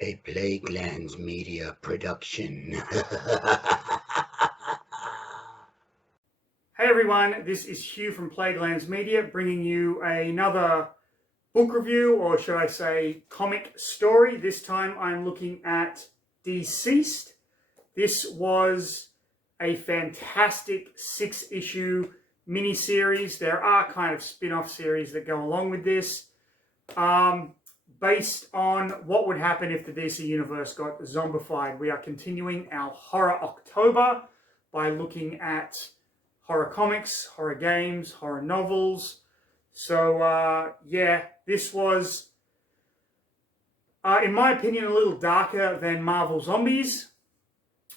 A Plaguelands Media production. Hey everyone, this is Hugh from Plaguelands Media bringing you another book review, or should I say comic story. This time I'm looking at DCeased. This was a fantastic 6-issue miniseries. There are kind of spin-off series that go along with this, based on what would happen if the DC Universe got zombified. We are continuing our Horror October by looking at horror comics, horror games, horror novels. So, this was, in my opinion, a little darker than Marvel Zombies,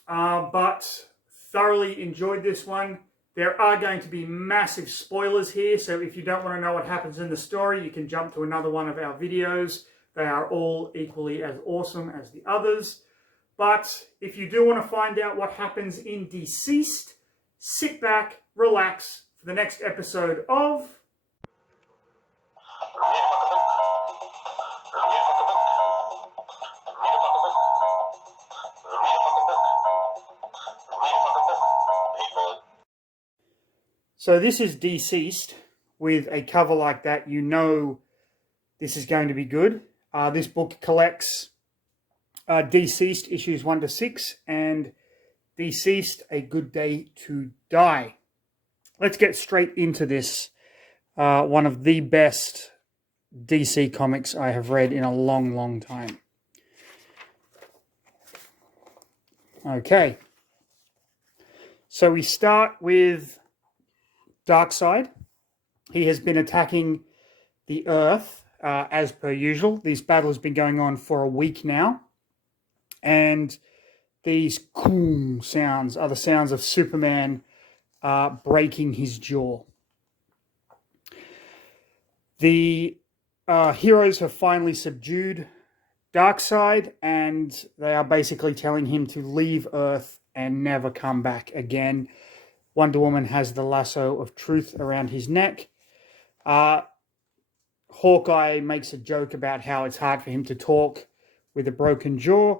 but thoroughly enjoyed this one. There are going to be massive spoilers here, so if you don't want to know what happens in the story, you can jump to another one of our videos. They are all equally as awesome as the others. But if you do want to find out what happens in DCeased, sit back, relax for the next episode of So this is DCeased. With a cover like that, you know this is going to be good. This book collects DCeased issues 1 to 6 and DCeased, A Good Day to Die. Let's get straight into this. One of the best DC comics I have read in a long, long time. Okay. So we start with Darkseid. He has been attacking the Earth as per usual. This battle has been going on for a week now. And these coom sounds are the sounds of Superman breaking his jaw. The heroes have finally subdued Darkseid, and they are basically telling him to leave Earth and never come back again. Wonder Woman has the lasso of truth around his neck. Hawkeye makes a joke about how it's hard for him to talk with a broken jaw,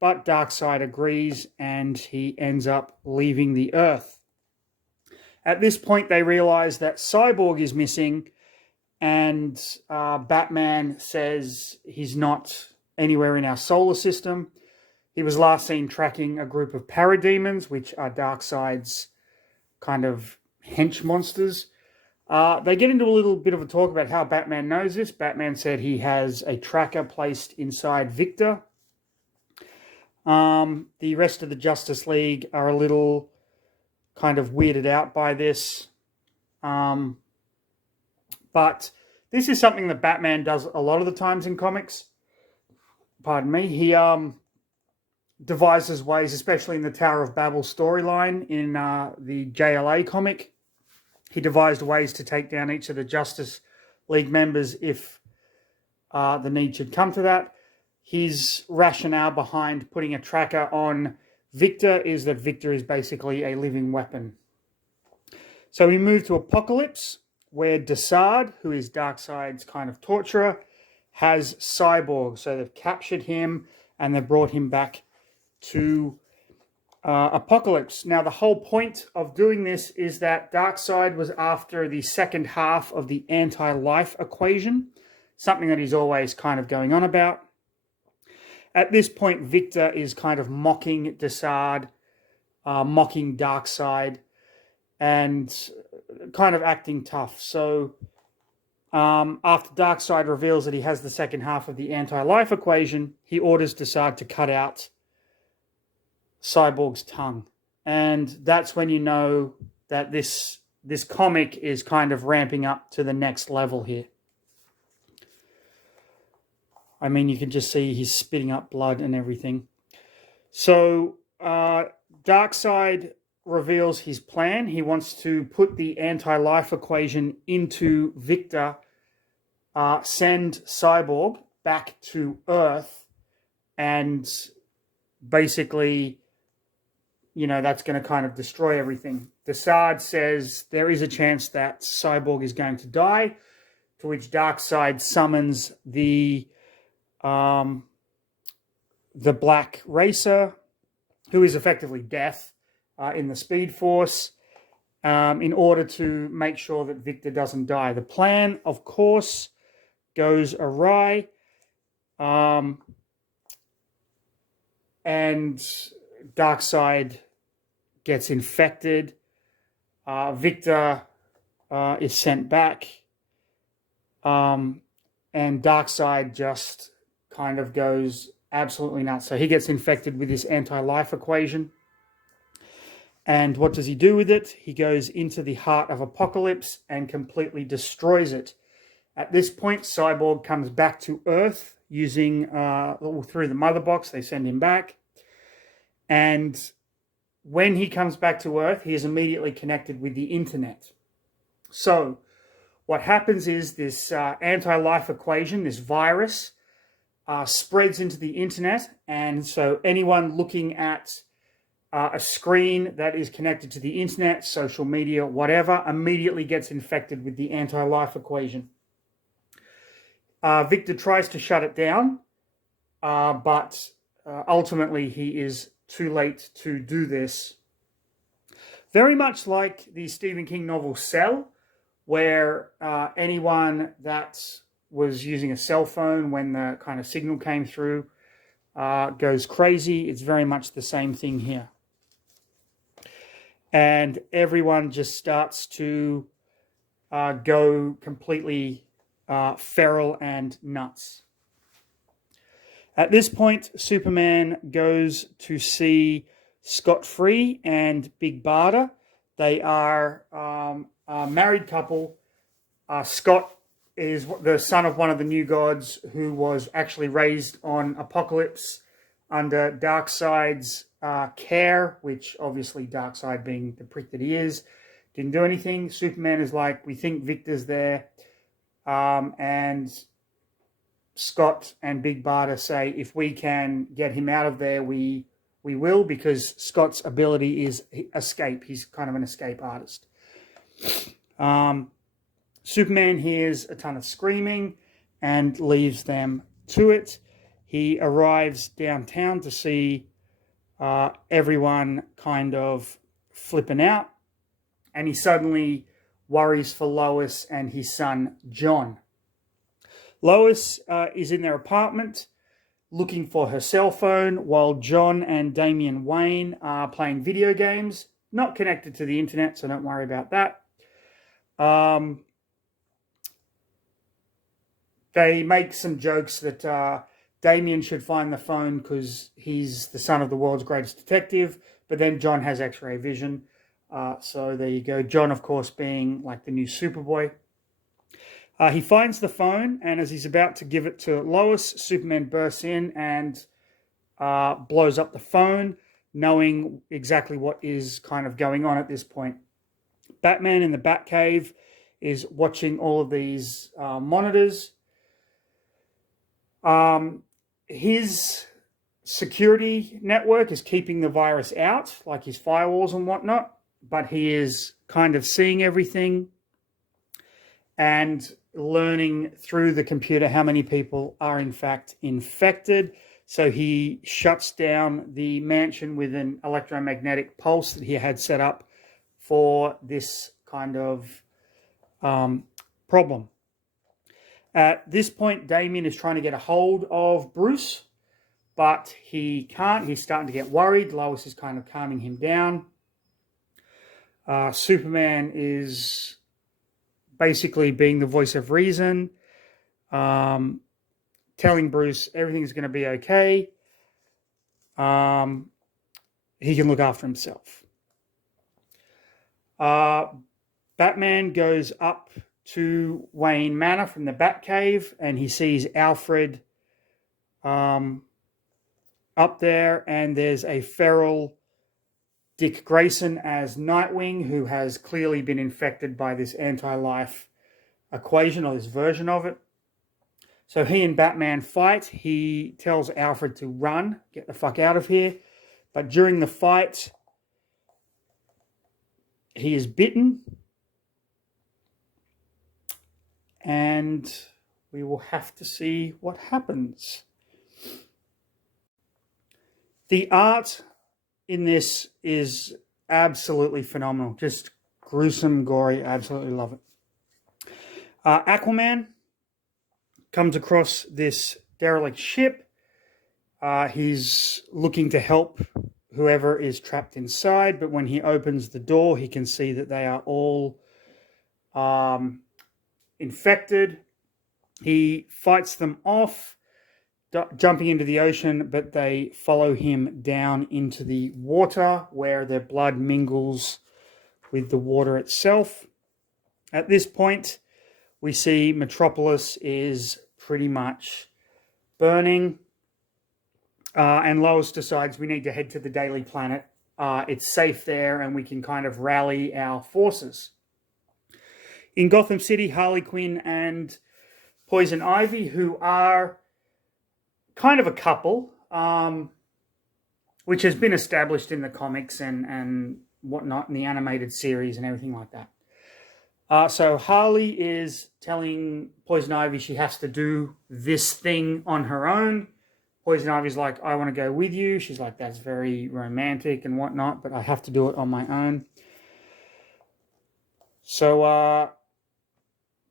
but Darkseid agrees and he ends up leaving the Earth. At this point, they realize that Cyborg is missing, and Batman says he's not anywhere in our solar system. He was last seen tracking a group of parademons, which are Darkseid's kind of hench monsters. They get into a little bit of a talk about how Batman knows this. Batman said he has a tracker placed inside Victor. The rest of the Justice League are a little kind of weirded out by this. But this is something that Batman does a lot of the times in comics. Pardon me. He devises ways, especially in the Tower of Babel storyline in the JLA comic. He devised ways to take down each of the Justice League members if the need should come to that. His rationale behind putting a tracker on Victor is that Victor is basically a living weapon. So we move to Apocalypse, where DCeased, who is Darkseid's kind of torturer, has Cyborg. So they've captured him and they've brought him back to Apocalypse. Now, the whole point of doing this is that Darkseid was after the second half of the anti-life equation, something that he's always kind of going on about. At this point, Victor is kind of mocking DCeased, mocking Darkseid, and kind of acting tough. So after Darkseid reveals that he has the second half of the anti-life equation, he orders DCeased to cut out Cyborg's tongue. And that's when you know that this comic is kind of ramping up to the next level here. I mean, you can just see he's spitting up blood and everything. So Darkseid reveals his plan. He wants to put the anti-life equation into Victor, send Cyborg back to Earth, and basically, you know, that's going to kind of destroy everything. DCeased says there is a chance that Cyborg is going to die, to which Darkseid summons the the Black Racer, who is effectively Death in the Speed Force, in order to make sure that Victor doesn't die. The plan, of course, goes awry, and Darkseid gets infected. Victor is sent back, and Darkseid just kind of goes absolutely nuts. So he gets infected with this anti-life equation. And what does he do with it? He goes into the heart of Apocalypse and completely destroys it. At this point, Cyborg comes back to Earth using through the mother box. They send him back. And when he comes back to Earth, he is immediately connected with the internet. So what happens is this anti-life equation, this virus, spreads into the internet. And so anyone looking at a screen that is connected to the internet, social media, whatever, immediately gets infected with the anti-life equation. Victor tries to shut it down, but ultimately he is too late to do this. Very much like the Stephen King novel Cell, where anyone that was using a cell phone when the kind of signal came through goes crazy. It's very much the same thing here. And everyone just starts to go completely feral and nuts. At this point, Superman goes to see Scott Free and Big Barda. They are a married couple. Scott is the son of one of the New Gods who was actually raised on Apocalypse under Darkseid's care, which obviously Darkseid, being the prick that he is, didn't do anything. Superman is like, we think Victor's there. And Scott and Big Barda say, if we can get him out of there, we will, because Scott's ability is escape. He's kind of an escape artist. Superman hears a ton of screaming and leaves them to it. He arrives downtown to see everyone kind of flipping out, and he suddenly worries for Lois and his son, John. Lois is in their apartment looking for her cell phone, while John and Damian Wayne are playing video games, not connected to the internet, so don't worry about that. They make some jokes that Damian should find the phone because he's the son of the world's greatest detective, but then John has X-ray vision. So there you go. John, of course, being like the new Superboy. He finds the phone, and as he's about to give it to Lois, Superman bursts in and blows up the phone, knowing exactly what is kind of going on at this point. Batman in the Batcave is watching all of these monitors. His security network is keeping the virus out, like his firewalls and whatnot, but he is kind of seeing everything and learning through the computer how many people are in fact infected. So he shuts down the mansion with an electromagnetic pulse that he had set up for this kind of problem. At this point, Damian is trying to get a hold of Bruce, but he can't. He's starting to get worried. Lois is kind of calming him down. Superman is basically being the voice of reason, telling Bruce everything's going to be okay. He can look after himself. Batman goes up to Wayne Manor from the Batcave, and he sees Alfred up there, and there's a feral Dick Grayson as Nightwing, who has clearly been infected by this anti-life equation, or this version of it. So he and Batman fight. He tells Alfred to run, get the fuck out of here. But during the fight, he is bitten. And we will have to see what happens. The art in this is absolutely phenomenal. Just gruesome, gory. Absolutely love it. Aquaman comes across this derelict ship. He's looking to help whoever is trapped inside, but when he opens the door, he can see that they are all infected. He fights them off, jumping into the ocean, but they follow him down into the water where their blood mingles with the water itself. At this point, we see Metropolis is pretty much burning, and Lois decides we need to head to the Daily Planet. It's safe there, and we can kind of rally our forces. In Gotham City, Harley Quinn and Poison Ivy, who are kind of a couple, which has been established in the comics and whatnot, in the animated series and everything like that. So Harley is telling Poison Ivy she has to do this thing on her own. Poison Ivy's like, I want to go with you. She's like, that's very romantic and whatnot, but I have to do it on my own. So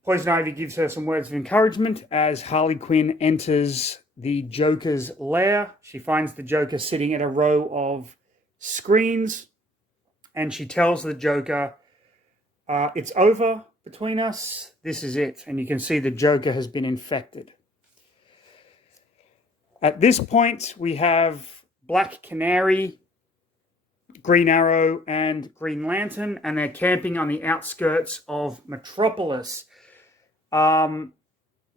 Poison Ivy gives her some words of encouragement as Harley Quinn enters the Joker's lair. She finds the Joker sitting at a row of screens, and she tells the Joker, it's over between us. This is it. And you can see the Joker has been infected. At this point, we have Black Canary, Green Arrow, and Green Lantern, and they're camping on the outskirts of Metropolis.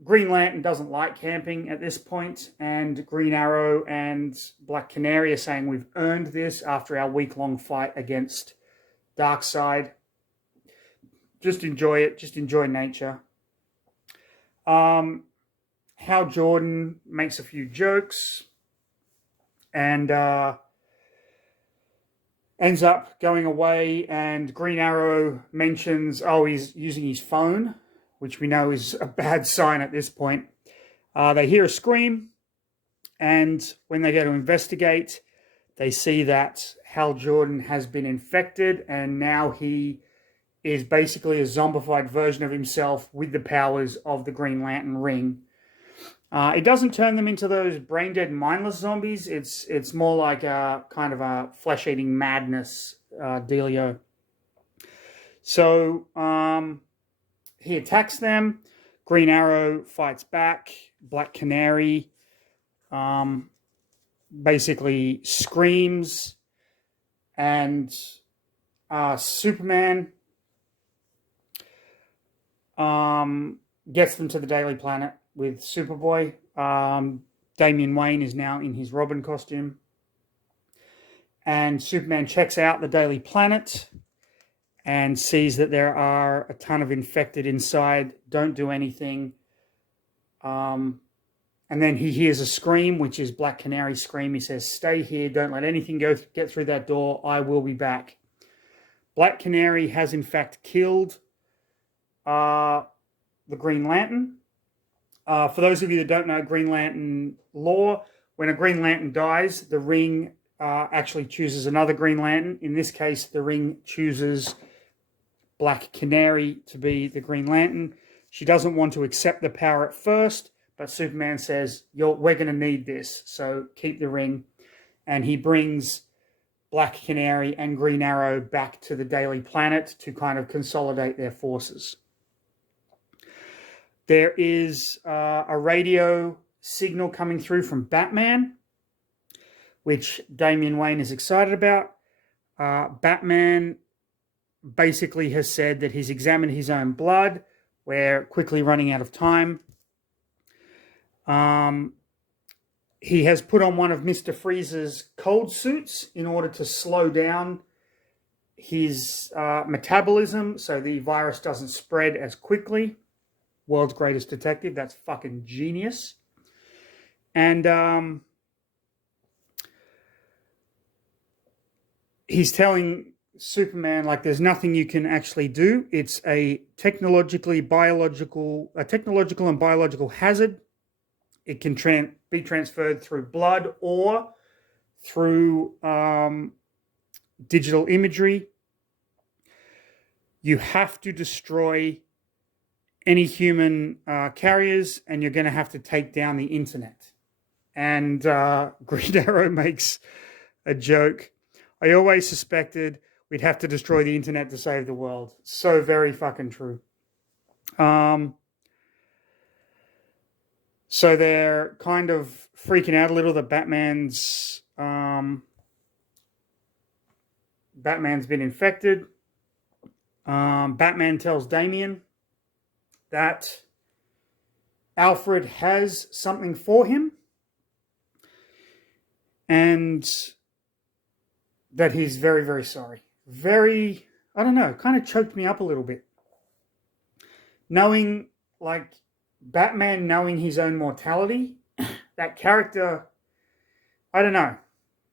Green Lantern doesn't like camping at this point, and Green Arrow and Black Canary are saying we've earned this after our week-long fight against Darkseid. Just enjoy it. Just enjoy nature. Hal Jordan makes a few jokes and ends up going away, and Green Arrow mentions, he's using his phone, which we know is a bad sign at this point. They hear a scream, and when they go to investigate, they see that Hal Jordan has been infected, and now he is basically a zombified version of himself with the powers of the Green Lantern ring. It doesn't turn them into those brain-dead, mindless zombies. It's more like a kind of a flesh-eating madness dealio. So he attacks them. Green Arrow fights back. Black Canary basically screams. And Superman gets them to the Daily Planet with Superboy. Damian Wayne is now in his Robin costume. And Superman checks out the Daily Planet and sees that there are a ton of infected inside. Don't do anything. And then he hears a scream, which is Black Canary's scream. He says, stay here. Don't let anything get through that door. I will be back. Black Canary has, in fact, killed the Green Lantern. For those of you that don't know Green Lantern lore, when a Green Lantern dies, the ring actually chooses another Green Lantern. In this case, the ring chooses Black Canary to be the Green Lantern. She doesn't want to accept the power at first, but Superman says, we're going to need this, so keep the ring. And he brings Black Canary and Green Arrow back to the Daily Planet to kind of consolidate their forces. There is a radio signal coming through from Batman, which Damian Wayne is excited about. Batman basically has said that he's examined his own blood. We're quickly running out of time. He has put on one of Mr. Freeze's cold suits in order to slow down his metabolism so the virus doesn't spread as quickly. World's greatest detective. That's fucking genius. And he's telling Superman, like, there's nothing you can actually do. It's a technological and biological hazard. It can be transferred through blood or through digital imagery. You have to destroy any human carriers, and you're going to have to take down the internet. And Green Arrow makes a joke. I always suspected we'd have to destroy the internet to save the world. So very fucking true. So they're kind of freaking out a little that Batman's been infected. Batman tells Damian that Alfred has something for him and that he's very, very sorry. Very, I don't know, kind of choked me up a little bit. Knowing, like, Batman knowing his own mortality, that character, I don't know.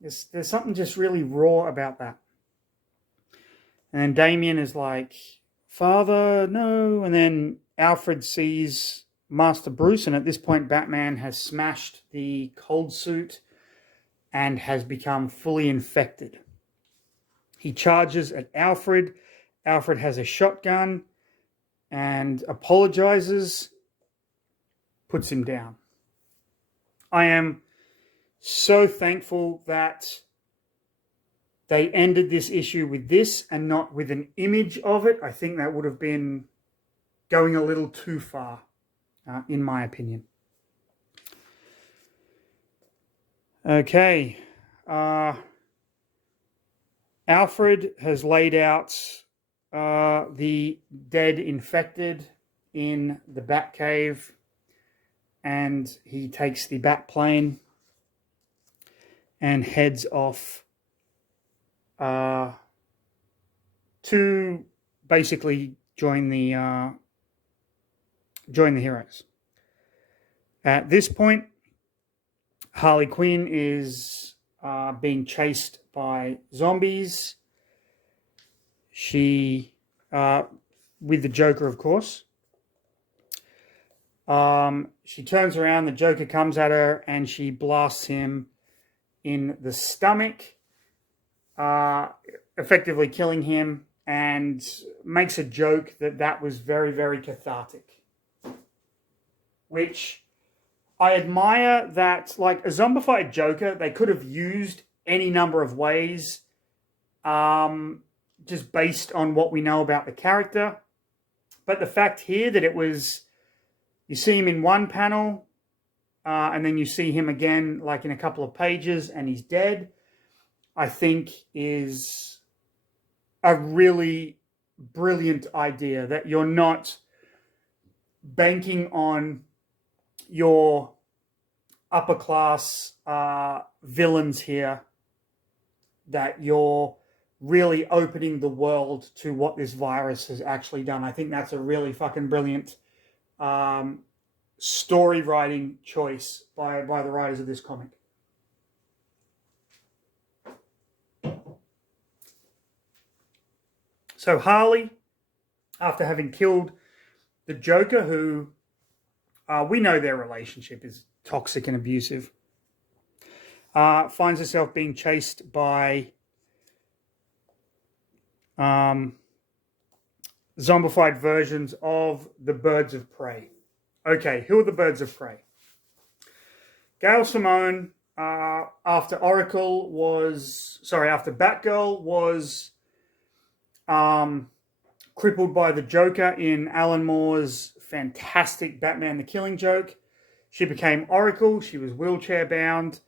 There's something just really raw about that. And then Damian is like, Father, no. And then Alfred sees Master Bruce, and at this point Batman has smashed the cold suit and has become fully infected. He charges at Alfred. Alfred has a shotgun and apologizes, puts him down. I am so thankful that they ended this issue with this and not with an image of it. I think that would have been going a little too far, in my opinion. Okay. Alfred has laid out the dead infected in the Batcave, and he takes the Batplane and heads off to basically join the heroes. At this point, Harley Quinn is being chased by zombies. She, with the Joker, of course. She turns around, the Joker comes at her, and she blasts him in the stomach, effectively killing him, and makes a joke that was very, very cathartic. Which I admire that, like, a zombified Joker, they could have used any number of ways, just based on what we know about the character. But the fact here that it was, you see him in one panel, and then you see him again, like in a couple of pages, and he's dead, I think is a really brilliant idea, that you're not banking on your upper class villains here, that you're really opening the world to what this virus has actually done. I think that's a really fucking brilliant story writing choice by the writers of this comic. So Harley, after having killed the Joker, who we know their relationship is toxic and abusive, finds herself being chased by zombified versions of the Birds of Prey. Okay, who are the Birds of Prey? Gail Simone, after Batgirl was crippled by the Joker in Alan Moore's fantastic Batman the Killing Joke, she became Oracle. She was wheelchair bound.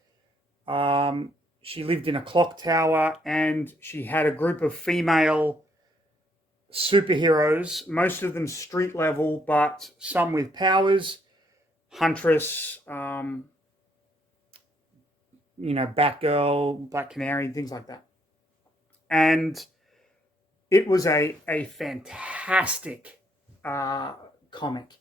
She lived in a clock tower, and she had a group of female superheroes, most of them street level, but some with powers. Huntress, Batgirl, Black Canary, things like that. And it was a fantastic comic,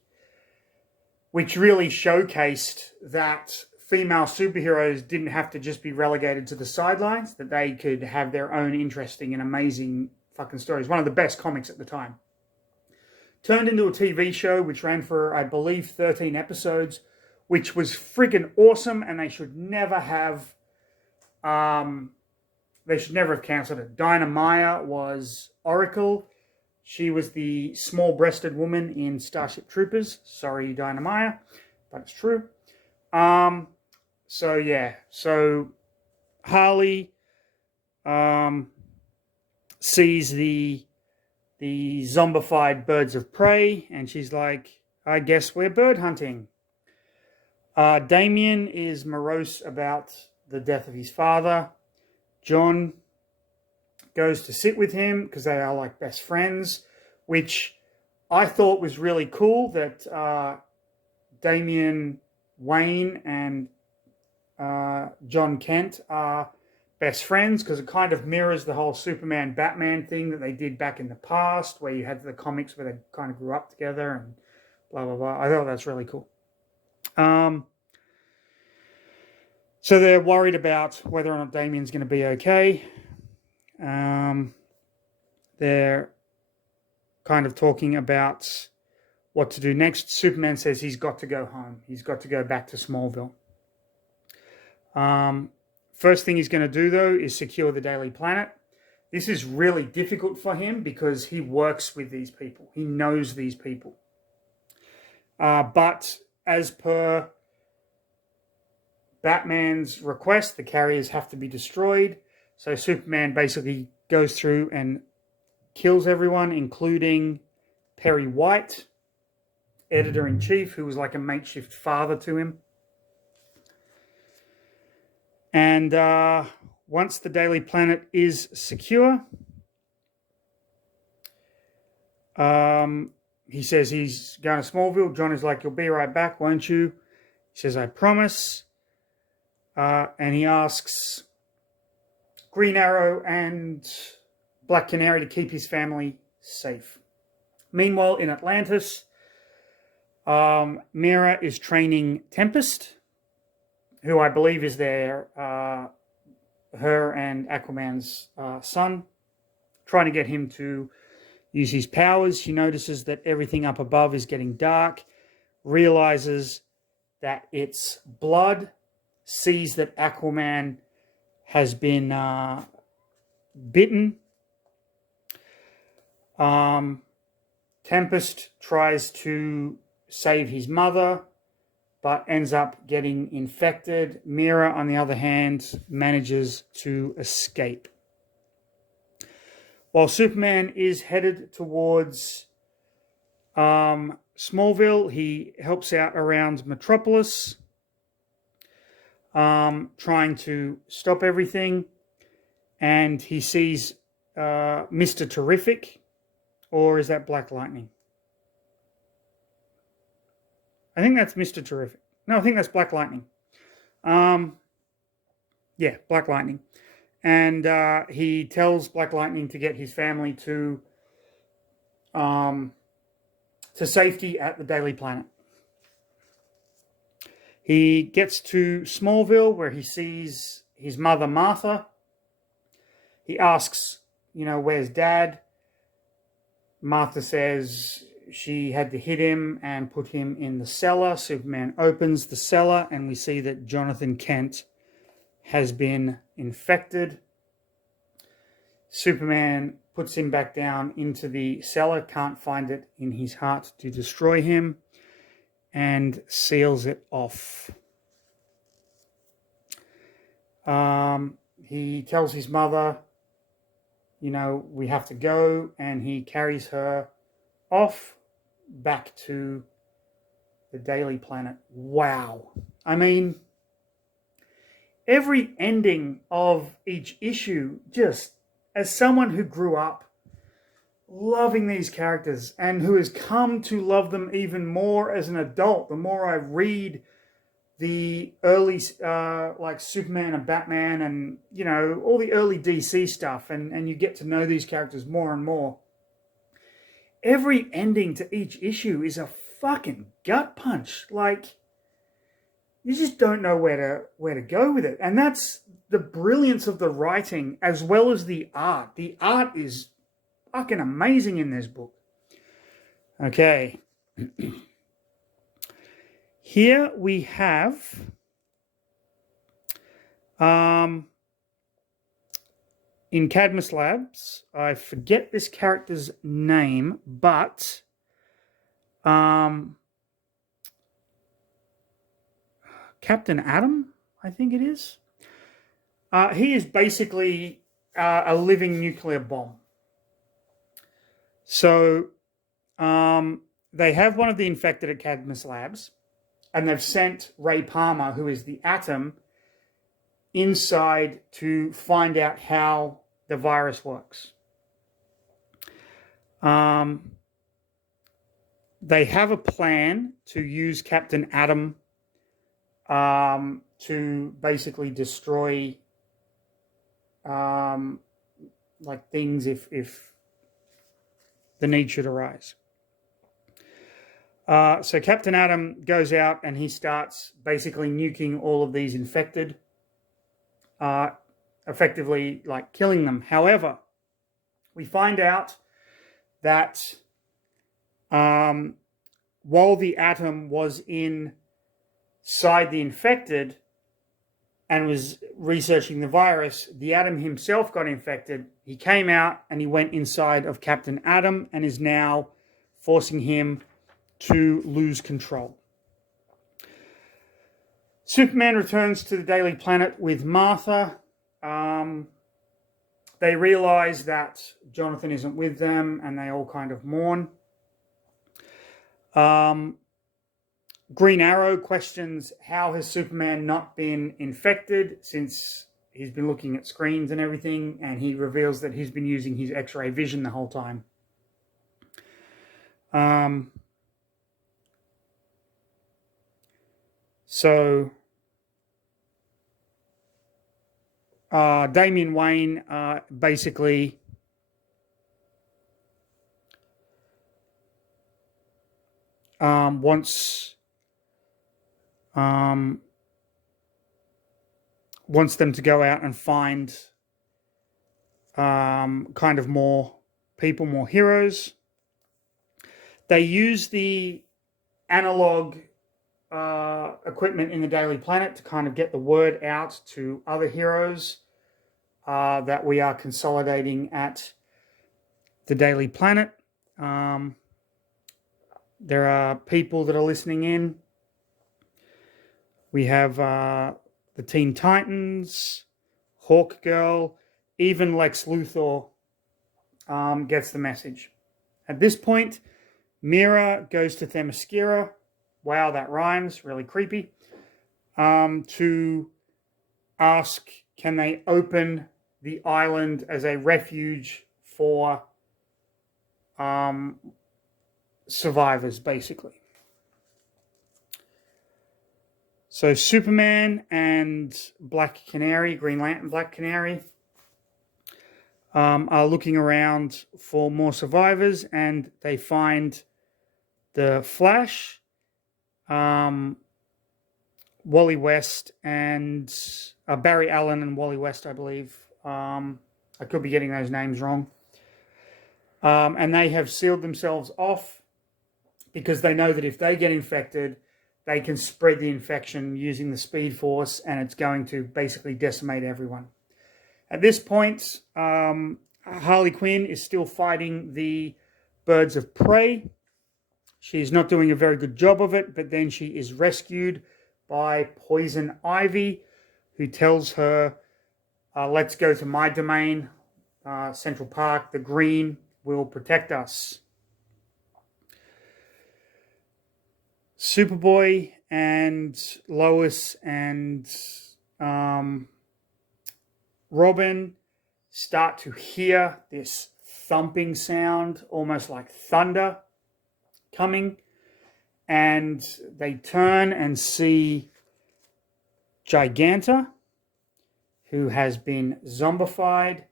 which really showcased that female superheroes didn't have to just be relegated to the sidelines, that they could have their own interesting and amazing fucking stories. One of the best comics at the time. Turned into a TV show, which ran for, I believe, 13 episodes, which was friggin' awesome, and they should never have They should never have cancelled it. Dinah Maya was Oracle. She was the small-breasted woman in Starship Troopers. Sorry, Dinah Maya, but it's true. So yeah, so Harley sees the zombified birds of prey, and she's like, I guess we're bird hunting. Damien is morose about the death of his father. John goes to sit with him because they are like best friends, which I thought was really cool that Damian Wayne and John Kent are best friends, because it kind of mirrors the whole Superman-Batman thing that they did back in the past, where you had the comics where they kind of grew up together and blah, blah, blah. I thought that's really cool. So they're worried about whether or not Damien's going to be okay. They're kind of talking about what to do next. Superman says he's got to go home. He's got to go back to Smallville. First thing he's going to do, though, is secure the Daily Planet. This is really difficult for him because he works with these people. He knows these people. But as per Batman's request, the carriers have to be destroyed. So Superman basically goes through and kills everyone, including Perry White, editor-in-chief, who was like a makeshift father to him. And once the Daily Planet is secure, he says he's going to Smallville. John is like, you'll be right back, won't you? He says, I promise. And he asks Green Arrow and Black Canary to keep his family safe. Meanwhile, in Atlantis, Mera is training Tempest, who I believe is her and Aquaman's son, trying to get him to use his powers. She notices that everything up above is getting dark, realizes that it's blood, sees that Aquaman has been bitten. Tempest tries to save his mother, but ends up getting infected. Mera, on the other hand, manages to escape. While Superman is headed towards Smallville, he helps out around Metropolis, trying to stop everything. And he sees Mr. Terrific, or is that Black Lightning? I think that's Mr. Terrific. No, I think that's Black Lightning. Yeah, Black Lightning. And he tells Black Lightning to get his family to safety at the Daily Planet. He gets to Smallville, where he sees his mother, Martha. He asks, where's Dad? Martha says she had to hit him and put him in the cellar. Superman opens the cellar, and we see that Jonathan Kent has been infected. Superman puts him back down into the cellar, can't find it in his heart to destroy him, and seals it off. He tells his mother, we have to go, and he carries her off back to the Daily Planet. Wow. I mean, every ending of each issue, just as someone who grew up loving these characters and who has come to love them even more as an adult, the more I read the early like Superman and Batman and all the early DC stuff, and you get to know these characters more and more. Every ending to each issue is a fucking gut punch. Like, you just don't know where to go with it. And that's the brilliance of the writing as well as the art. The art is fucking amazing in this book. Okay. Here we have in Cadmus Labs, I forget this character's name, but Captain Atom, I think it is. He is basically a living nuclear bomb. So they have one of the infected at Cadmus Labs, and they've sent Ray Palmer, who is the Atom, inside to find out how the virus works. They have a plan to use Captain Atom to basically destroy like things if the need should arise. So Captain Atom goes out and he starts basically nuking all of these infected, effectively like killing them. However, we find out that while the Atom was inside the infected and was researching the virus, the Atom himself got infected. He came out and he went inside of Captain Atom and is now forcing him to lose control. Superman returns to the Daily Planet with Martha. They realize that Jonathan isn't with them and they all kind of mourn. Green Arrow questions how has Superman not been infected since he's been looking at screens and everything, and he reveals that he's been using his X-ray vision the whole time. So Damian Wayne basically wants them to go out and find kind of more people, more heroes. They use the analog equipment in the Daily Planet to kind of get the word out to other heroes that we are consolidating at the Daily Planet. There are people that are listening in. We have the Teen Titans, Hawk Girl, even Lex Luthor gets the message. At this point, Mira goes to Themyscira. Wow, that rhymes, really creepy. To ask, can they open the island as a refuge for survivors, basically. So Superman and Black Canary, Green Lantern Black Canary, are looking around for more survivors, and they find the Flash, Wally West, and Barry Allen and Wally West, I believe. I could be getting those names wrong. And they have sealed themselves off because they know that if they get infected, they can spread the infection using the Speed Force, and it's going to basically decimate everyone. At this point, Harley Quinn is still fighting the birds of prey. She's not doing a very good job of it, but then she is rescued by Poison Ivy, who tells her, let's go to my domain, Central Park. The green will protect us. Superboy and Lois and Robin start to hear this thumping sound, almost like thunder coming, and they turn and see Giganta, who has been zombified,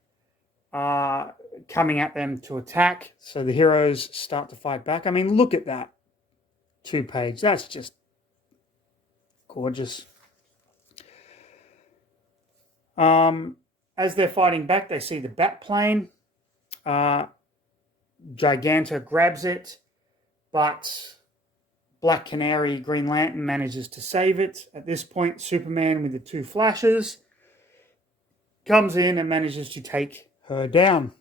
coming at them to attack. So the heroes start to fight back. I mean, look at that 2-page. That's just gorgeous. As they're fighting back, they see the bat plane. Giganta grabs it, but Black Canary, Green Lantern manages to save it. At this point, Superman with the 2 flashes comes in and manages to take her down.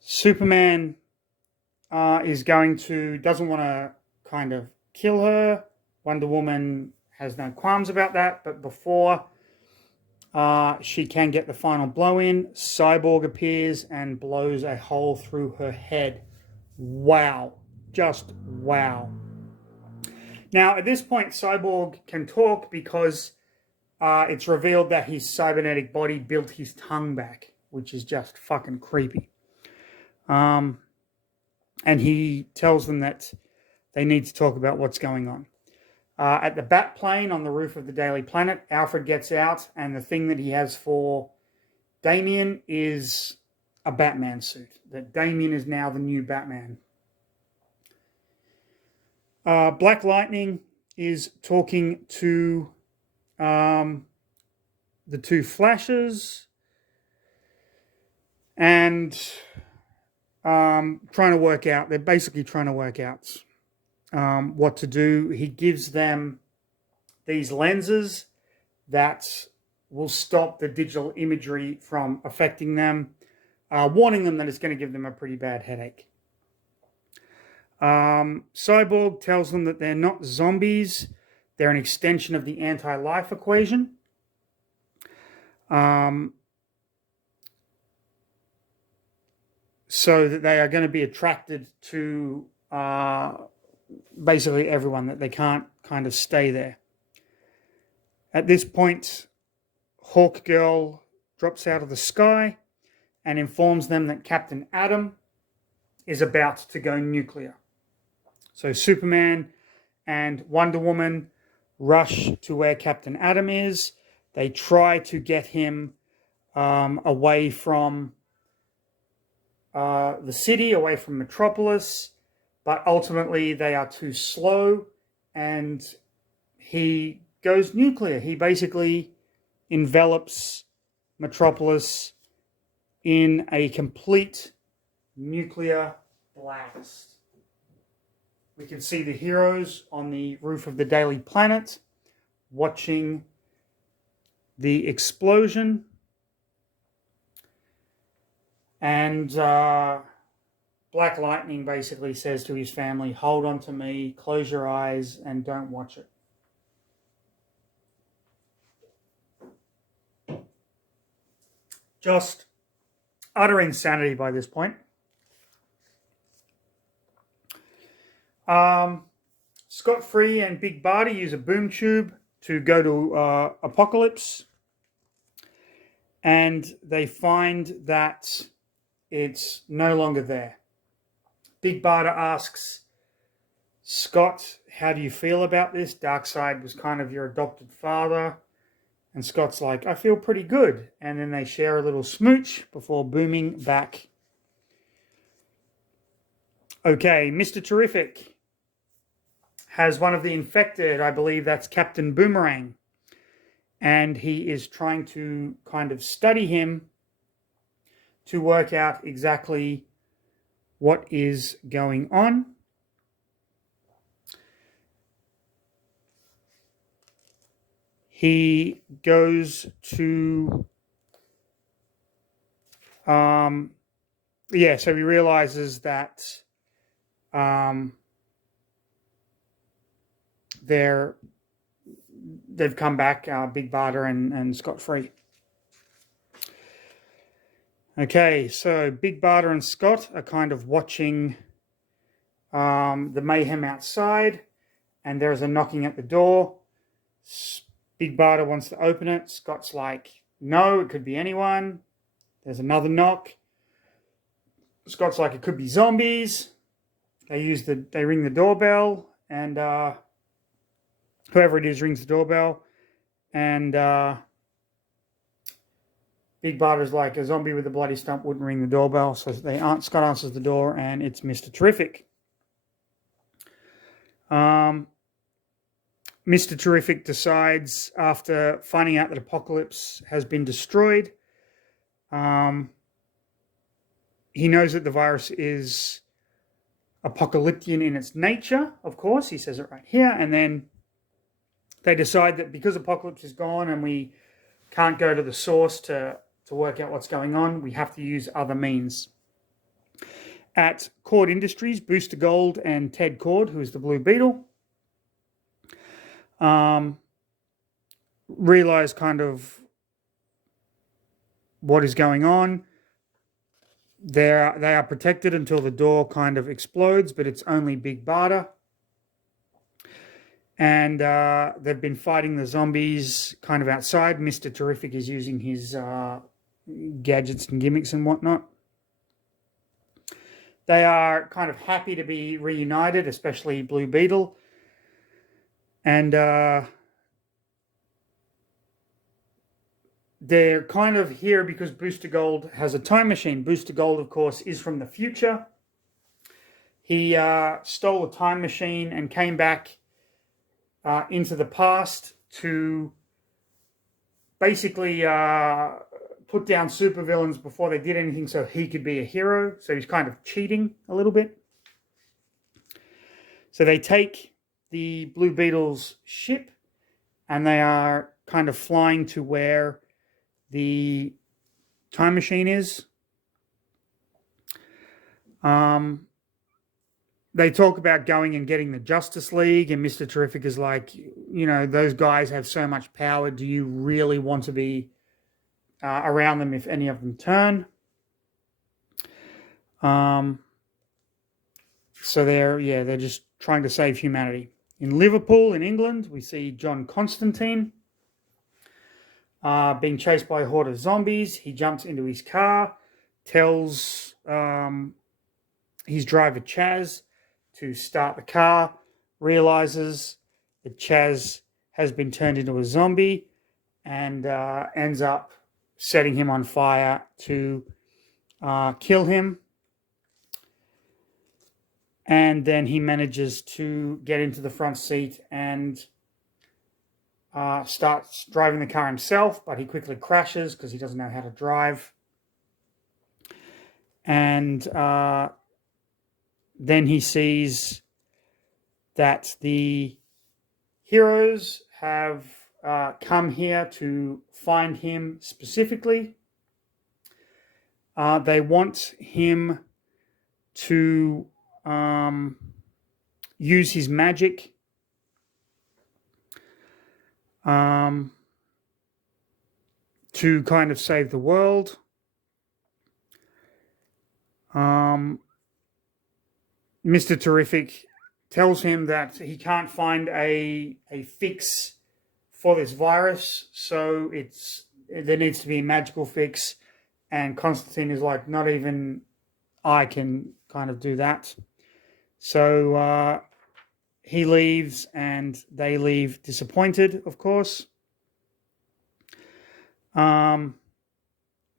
Superman doesn't want to kind of kill her. Wonder Woman has no qualms about that, but before she can get the final blow in, Cyborg appears and blows a hole through her head. Wow. Just wow. Now, at this point, Cyborg can talk because it's revealed that his cybernetic body built his tongue back, which is just fucking creepy. And he tells them that they need to talk about what's going on. At the bat plane on the roof of the Daily Planet, Alfred gets out, and the thing that he has for Damian is a Batman suit. That Damian is now the new Batman. Black Lightning is talking to the two Flashes and trying to work out. They're basically trying to work out what to do. He gives them these lenses that will stop the digital imagery from affecting them, warning them that it's going to give them a pretty bad headache. Cyborg tells them that they're not zombies. They're an extension of the anti-life equation. So that they are going to be attracted to basically everyone, that they can't kind of stay there. At this point, Hawk Girl drops out of the sky and informs them that Captain Atom is about to go nuclear. So Superman and Wonder Woman rush to where Captain Atom is. They try to get him away from the city, away from Metropolis, but ultimately they are too slow and he goes nuclear. He basically envelops Metropolis in a complete nuclear blast. We can see the heroes on the roof of the Daily Planet watching the explosion. And Black Lightning basically says to his family, hold on to me, close your eyes, and don't watch it. Just utter insanity by this point. Scott Free and Big Barty use a boom tube to go to Apocalypse. And they find that it's no longer there. Big Barter asks Scott, how do you feel about this? Darkseid was kind of your adopted father. And Scott's like, I feel pretty good. And then they share a little smooch before booming back. Okay, Mr. Terrific has one of the infected. I believe that's Captain Boomerang. And he is trying to kind of study him to work out exactly what is going on. He goes to, so he realizes that they've come back, Big Barter and Scott Free. Okay, so Big Barter and Scott are kind of watching the mayhem outside, and there's a knocking at the door. Big Barter wants to open it. Scott's like, no, it could be anyone. There's another knock. Scott's like, it could be zombies. They ring the doorbell, and whoever it is rings the doorbell, and Big Barter's like, a zombie with a bloody stump wouldn't ring the doorbell, so Scott answers the door, and it's Mr. Terrific. Mr. Terrific decides, after finding out that Apocalypse has been destroyed, he knows that the virus is apocalyptian in its nature, of course. He says it right here. And then They decide that because Apocalypse is gone and we can't go to the source to work out what's going on, we have to use other means. At Cord Industries, Booster Gold and Ted Cord, who is the Blue Beetle, realize kind of what is going on. They are protected until the door kind of explodes, but it's only Big Barda. And they've been fighting the zombies kind of outside. Mr. Terrific is using his gadgets and gimmicks and whatnot. They are kind of happy to be reunited, especially Blue Beetle. And they're kind of here because Booster Gold has a time machine. Booster Gold, of course, is from the future. He stole a time machine and came back into the past to basically put down supervillains before they did anything so he could be a hero. So he's kind of cheating a little bit. So they take the Blue Beetle's ship and they are kind of flying to where the time machine is. They talk about going and getting the Justice League, and Mr. Terrific is like, you know, those guys have so much power. Do you really want to be around them if any of them turn? So they're just trying to save humanity. In Liverpool, in England, we see John Constantine being chased by a horde of zombies. He jumps into his car, tells his driver Chaz to start the car, realizes that Chaz has been turned into a zombie, and ends up setting him on fire to kill him. And then he manages to get into the front seat and starts driving the car himself, but he quickly crashes because he doesn't know how to drive. And then he sees that the heroes have come here to find him specifically. They want him to use his magic to kind of save the world. Mr. Terrific tells him that he can't find a fix for this virus, so there needs to be a magical fix, and Constantine is like, not even I can kind of do that. So he leaves and they leave disappointed, of course.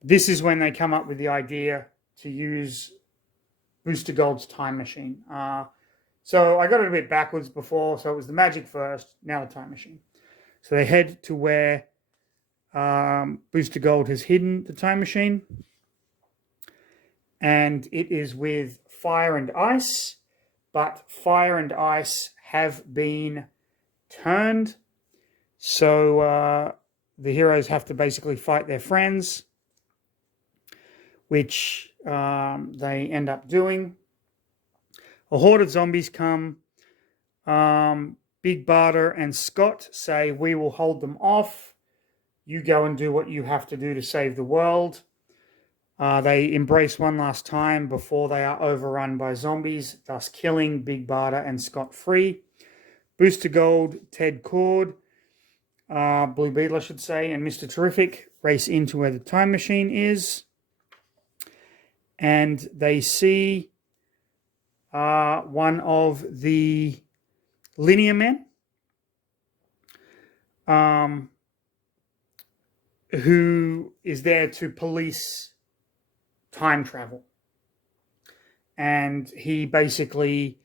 This is when they come up with the idea to use Booster Gold's time machine. So I got it a bit backwards before. So it was the magic first, now the time machine. So they head to where Booster Gold has hidden the time machine. And it is with fire and ice. But fire and ice have been turned. So the heroes have to basically fight their friends, which they end up doing. A horde of zombies come. Big Barda and Scott say, we will hold them off. You go and do what you have to do to save the world. They embrace one last time before they are overrun by zombies, thus killing Big Barda and Scott free. Booster Gold, Ted Cord, Blue Beetle, I should say, and Mr. Terrific race into where the time machine is. And they see one of the Linear Men, who is there to police time travel. And he basically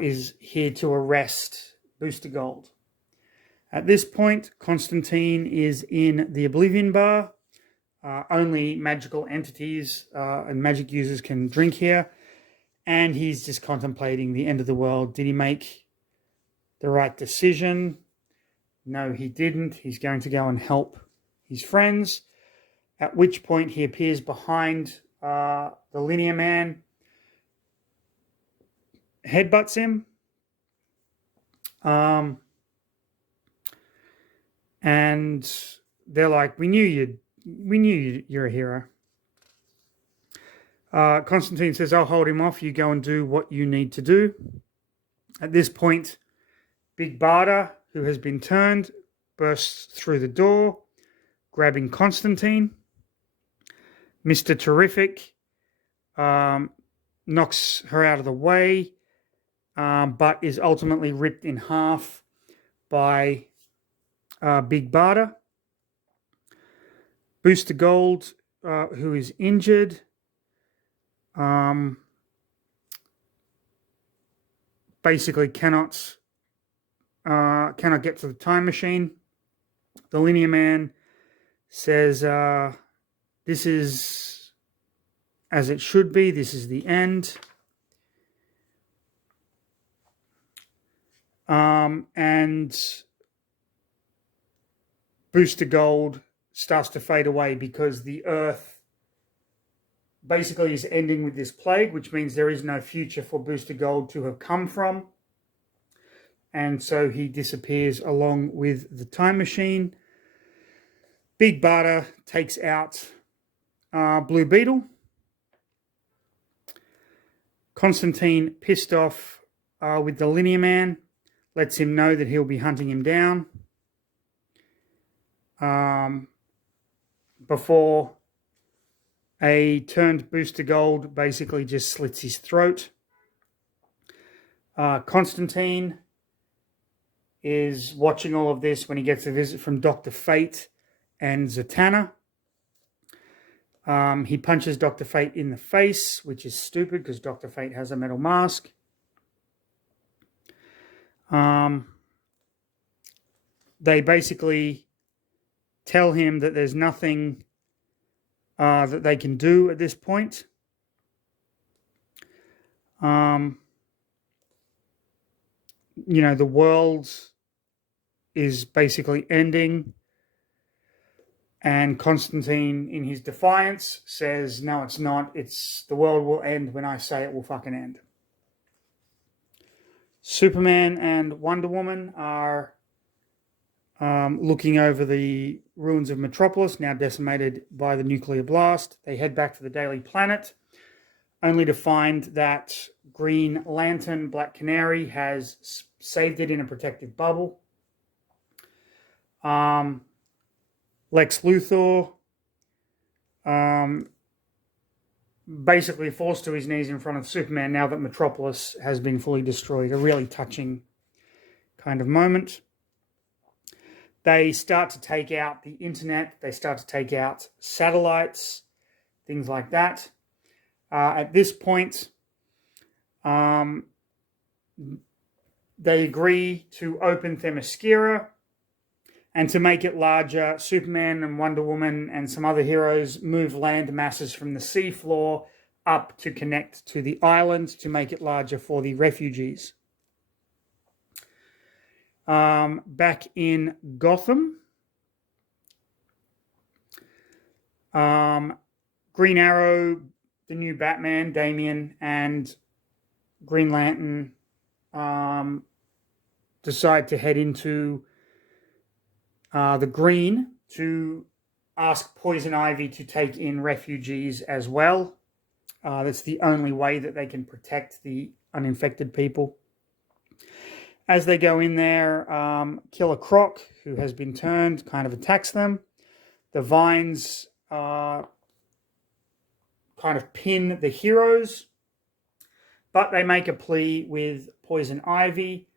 is here to arrest Booster Gold. At this point, Constantine is in the Oblivion Bar. Only magical entities and magic users can drink here. And he's just contemplating the end of the world. Did he make the right decision? no, he didn't. He's going to go and help his friends. At which point he appears behind the Linear Man, headbutts him, and they're like, "We knew you're a hero." Constantine says, "I'll hold him off. You go and do what you need to do." At this point, Big Barda, who has been turned, bursts through the door, grabbing Constantine. Mr. Terrific knocks her out of the way, but is ultimately ripped in half by Big Barda. Booster Gold, who is injured, basically cannot get to the time machine. The Linear Man says, "This is as it should be. This is the end." And Booster Gold starts to fade away because the Earth basically is ending with this plague, which means there is no future for Booster Gold to have come from. And so he disappears along with the time machine. Big Barda takes out Blue Beetle. Constantine, pissed off with the Linear Man, lets him know that he'll be hunting him down before a turned Booster Gold basically just slits his throat. Constantine is watching all of this when he gets a visit from Dr. Fate and Zatanna. He punches Dr. Fate in the face, which is stupid because Dr. Fate has a metal mask. They basically tell him that there's nothing that they can do at this point. The world is basically ending. And Constantine, in his defiance, says, "No, it's not. The world will end when I say it will fucking end." Superman and Wonder Woman are looking over the ruins of Metropolis, now decimated by the nuclear blast. They head back to the Daily Planet, only to find that Green Lantern, Black Canary, has saved it in a protective bubble. Lex Luthor, basically falls to his knees in front of Superman now that Metropolis has been fully destroyed. A really touching kind of moment. They start to take out the internet. They start to take out satellites, things like that. At this point, they agree to open Themyscira, and to make it larger, Superman and Wonder Woman and some other heroes move land masses from the seafloor up to connect to the island to make it larger for the refugees. Back in Gotham, Green Arrow, the new Batman, Damian, and Green Lantern decide to head into the Green to ask Poison Ivy to take in refugees as well. That's the only way that they can protect the uninfected people. As they go in there, Killer Croc, who has been turned, kind of attacks them. The vines kind of pin the heroes, but they make a plea with Poison Ivy,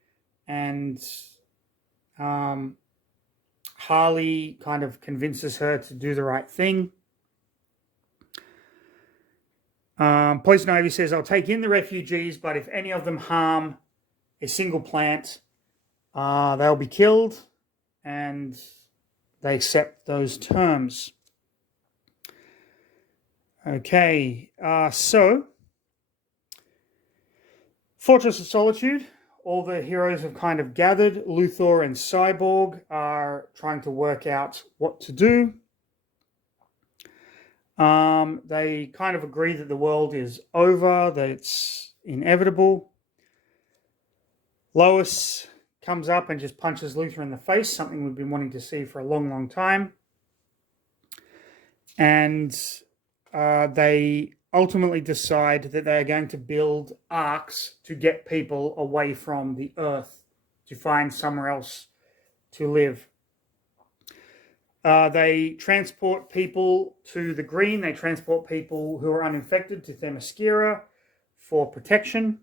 and Harley kind of convinces her to do the right thing. Poison Ivy says, "I'll take in the refugees, but if any of them harm a single plant, they'll be killed," and they accept those terms. Okay, so Fortress of Solitude, all the heroes have kind of gathered. Luthor and Cyborg are trying to work out what to do. They kind of agree that the world is over, that it's inevitable. Lois comes up and just punches Luthor in the face, something we've been wanting to see for a long, long time. And they ultimately decide that they are going to build arcs to get people away from the Earth, to find somewhere else to live. They transport people to the Green. They transport people who are uninfected to Themyscira for protection.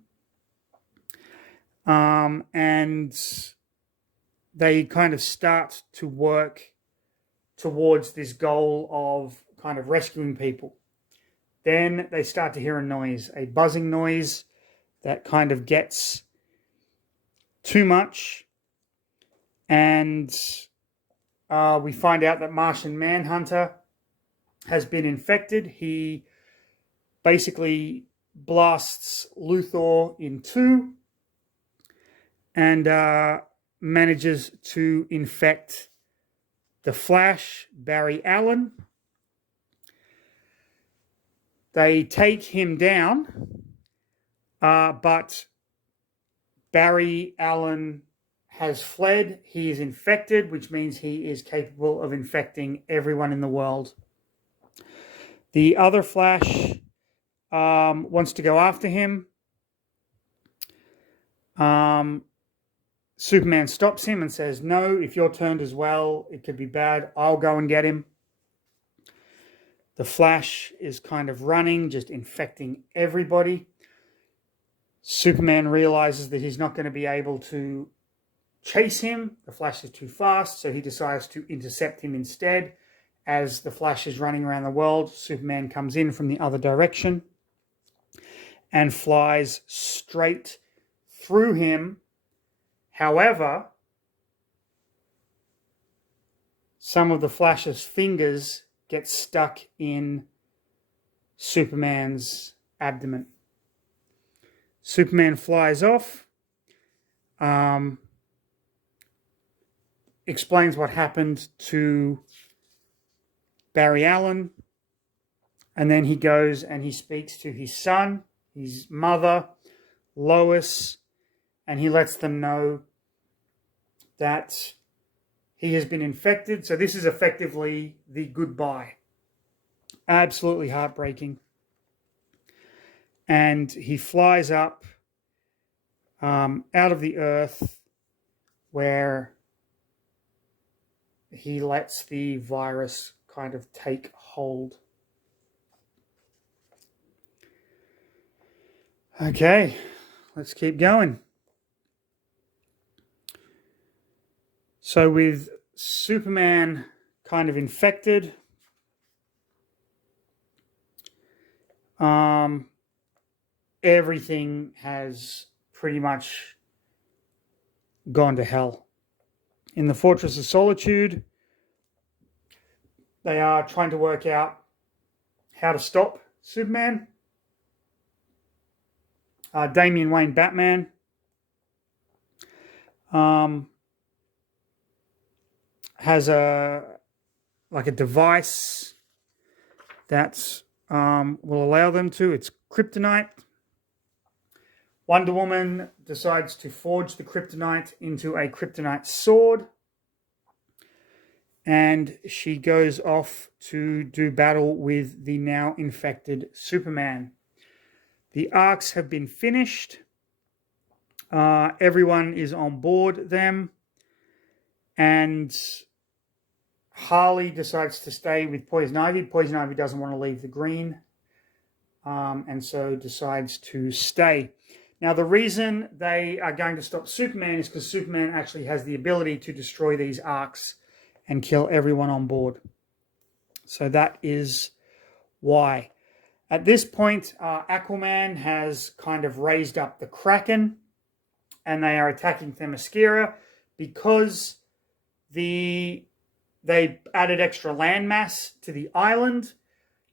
And they kind of start to work towards this goal of kind of rescuing people. Then they start to hear a noise, a buzzing noise that kind of gets too much. And we find out that Martian Manhunter has been infected. He basically blasts Luthor in two and manages to infect the Flash, Barry Allen. They take him down, but Barry Allen has fled. He is infected, which means he is capable of infecting everyone in the world. The other Flash wants to go after him. Superman stops him and says, no, if you're turned as well, it could be bad. I'll go and get him. The Flash is kind of running, just infecting everybody. Superman realizes that he's not going to be able to chase him. The Flash is too fast, so he decides to intercept him instead. As the Flash is running around the world, Superman comes in from the other direction and flies straight through him. However, some of the Flash's fingers get stuck in Superman's abdomen. Superman flies off, explains what happened to Barry Allen, and then he goes and he speaks to his son, his mother, Lois, and he lets them know that he has been infected. So this is effectively the goodbye. Absolutely heartbreaking. And he flies up out of the earth where he lets the virus kind of take hold. Okay, let's keep going. So with Superman kind of infected, everything has pretty much gone to hell. In the Fortress of Solitude, they are trying to work out how to stop Superman. Damian Wayne Batman has a device that will allow them to. It's kryptonite. Wonder Woman decides to forge the kryptonite into a kryptonite sword, and she goes off to do battle with the now infected Superman. The arcs have been finished. Everyone is on board them, and Harley decides to stay with Poison Ivy. Poison Ivy doesn't want to leave the Green, and so decides to stay. Now, the reason they are going to stop Superman is because Superman actually has the ability to destroy these arcs and kill everyone on board. So that is why. At this point, Aquaman has kind of raised up the Kraken, and they are attacking Themyscira because they added extra landmass to the island.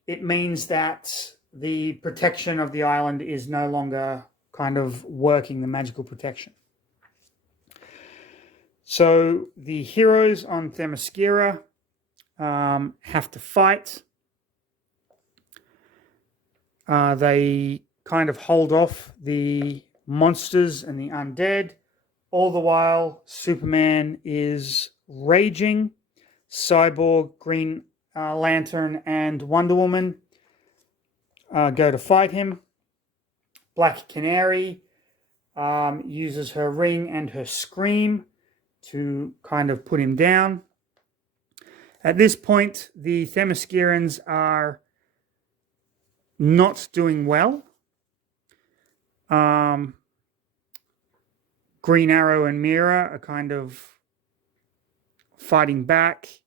It means that the protection of the island is no longer kind of working, the magical protection. So the heroes on Themyscira have to fight. They kind of hold off the monsters and the undead. All the while, Superman is raging. Cyborg, Green Lantern, and Wonder Woman go to fight him. Black Canary uses her ring and her scream to kind of put him down. At this point, the Themyscirans are not doing well. Green Arrow and Mira are kind of fighting back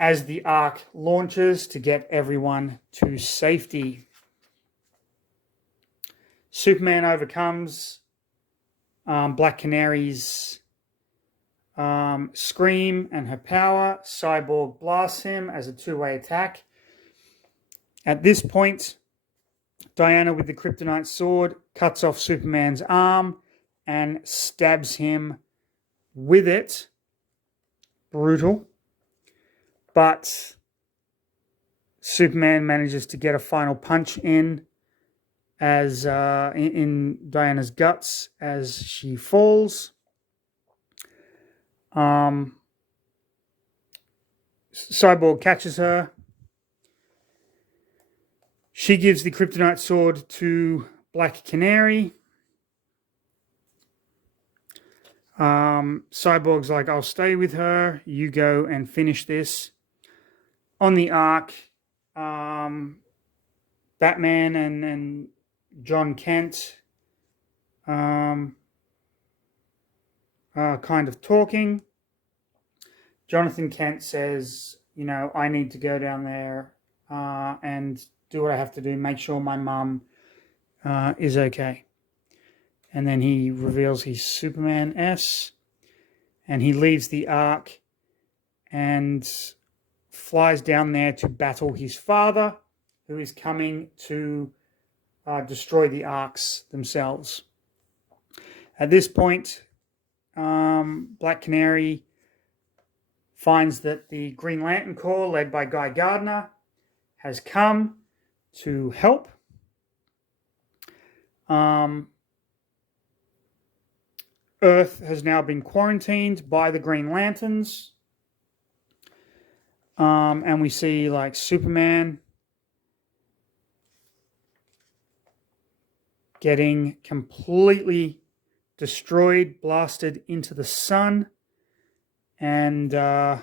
as the Ark launches to get everyone to safety. Superman overcomes Black Canary's scream and her power. Cyborg blasts him as a two-way attack. At this point, Diana with the kryptonite sword cuts off Superman's arm and stabs him with it. Brutal. But Superman manages to get a final punch in as in Diana's guts as she falls. Cyborg catches her. She gives the kryptonite sword to Black Canary. Cyborg's like, I'll stay with her. You go and finish this. On the Ark, Batman and John Kent are kind of talking. Jonathan Kent says, I need to go down there and do what I have to do, make sure my mum is okay. And then he reveals he's Superman S, and he leaves the Ark and flies down there to battle his father, who is coming to destroy the Arks themselves. At this point, Black Canary finds that the Green Lantern Corps, led by Guy Gardner, has come to help. Earth has now been quarantined by the Green Lanterns. And we see like Superman getting completely destroyed, blasted into the sun. And that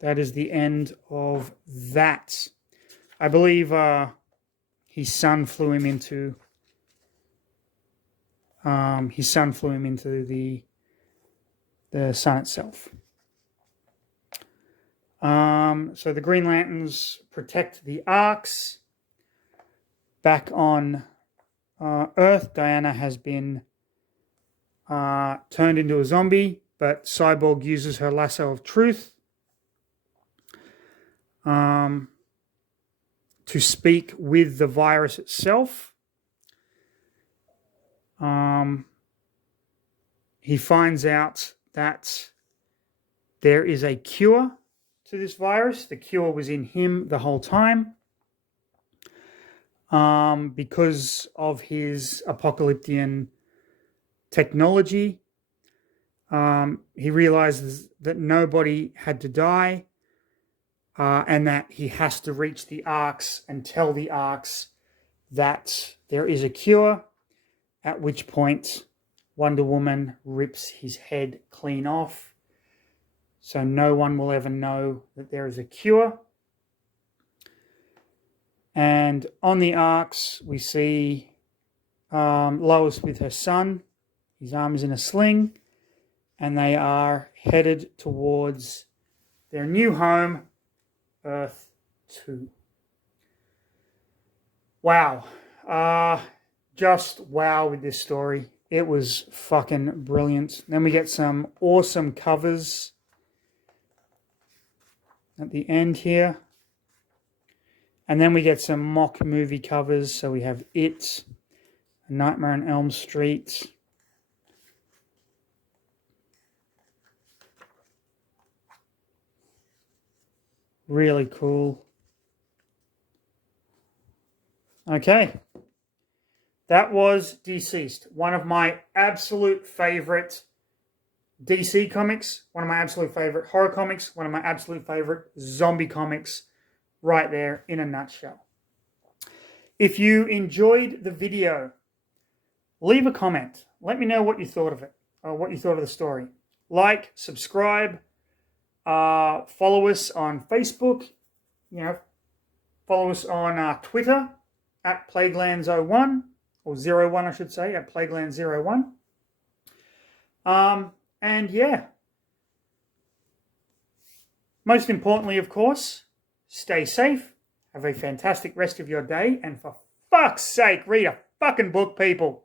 is the end of that. I believe his son flew him into the sun itself. So the Green Lanterns protect the Arks. Back on Earth, Diana has been turned into a zombie, but Cyborg uses her lasso of truth to speak with the virus itself. He finds out that there is a cure to this virus. The cure was in him the whole time. Because of his apocalyptic technology, he realizes that nobody had to die, and that he has to reach the Arks and tell the Arks that there is a cure, at which point Wonder Woman rips his head clean off, so no one will ever know that there is a cure. And on the Arks, we see Lois with her son. His arm is in a sling, and they are headed towards their new home, Earth 2. Wow. Just wow with this story. It was fucking brilliant. Then we get some awesome covers at the end here. And then we get some mock movie covers. So we have It, Nightmare on Elm Street. Really cool. Okay. That was DCeased, one of my absolute favorite DC comics, one of my absolute favorite horror comics, one of my absolute favorite zombie comics, right there in a nutshell. If you enjoyed the video, leave a comment. Let me know what you thought of it, or what you thought of the story. Like, subscribe, follow us on Facebook, follow us on Twitter at Plaguelands01, or 01 I should say, at Plaguelands01. And yeah, most importantly, of course, stay safe, have a fantastic rest of your day, and for fuck's sake, read a fucking book, people.